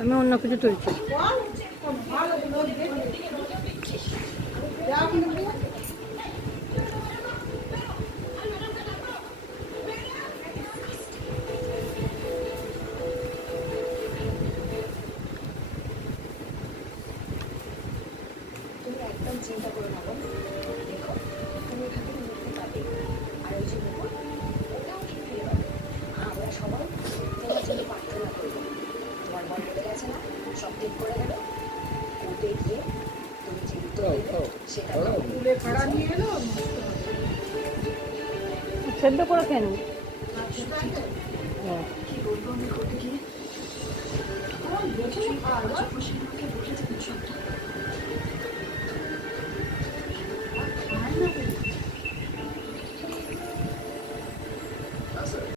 আমি অন্য কিছু তুলছি। তুমি একদম চিন্তা করো না বোন। দেখো তুমি এখান থেকে উঠতে পারবে, আর ওই যে মুকুট, ওটাও ঠিক হয়ে যাবে। আমরা সবাই তোমার জন্য প্রার্থনা করবো। তোমার মন বলে গেছে না, সব ঠিক করে দেবে। কোর্টে গিয়ে তুমি যে উত্তর দেবে সেটা তুলে খাড়া নিয়ে এলো। সেদ্ধ করে কেন? হ্যাঁ, কি বলবো আমি কোর্টে গিয়ে? আমার বোঝো আর খুশি আমাকে বলে দেবেন সবটা।